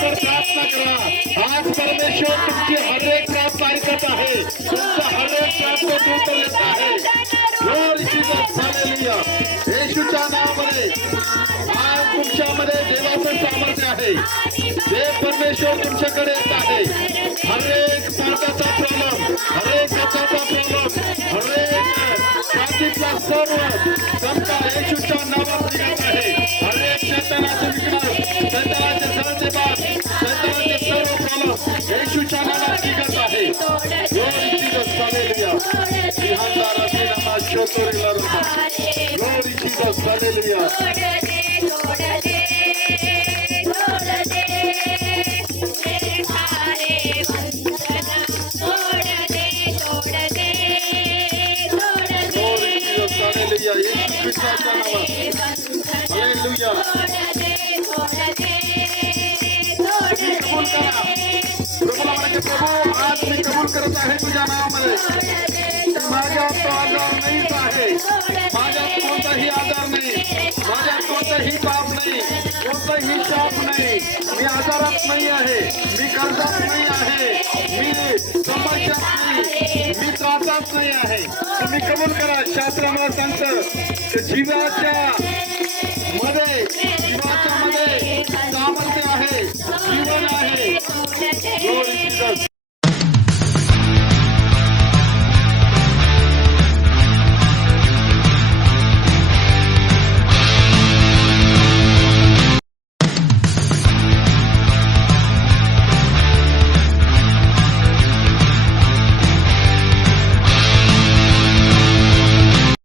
लवकर प्रार्थना करा. आज परमेश्वर तुमची हर एक प्रार्थना ऐकत आहे. तुमचा हर एक प्रार्थनेत उत्तर येत आहे. Glory Jesus, hallelujah. येशूच्या नावामध्ये आज तुमच्यामध्ये देवाचं सामर्थ्य आहे. देव परमेश्वर तुमच्याकडे येत आहे. हर एक पाठाचा प्रॉब्लेम, हर एक गटाचा प्रॉब्लेम, हर एक जातीतला सर्व समजा येशूच्या नावात निघत आहे. हर एक शैतानाचे विघ्न, शैतानाचे जळतेबाज, शैतानाचे सर्व प्रॉब्लेम येशूच्या नावात निघत आहे. Glory Jesus, hallelujah. विहानदार असे नामा शोधोरीला रुपा. Glory Jesus, hallelujah. येशू ख्रिस्ताच्या नावात हालेलुया. तुम्ही कबूल करा. प्रभूला म्हणायचे, प्रभू आज मी कबूल करत आहे तुझ्या नावामध्ये. माझ्यात तो आजार नाहीच आहे. माझ्यात कोणताही आजार नाही. माझ्यात कोणतंही पाप नाही. कोणताही शाप नाही. मी आजारात नाही आहे. मी कर्जात नाही आहे. मी समस्यात नाही. मी त्रासात नाही आहे. तुम्ही कबूल करा. शास्त्र मला सांगतं की जीवाच्या मध्ये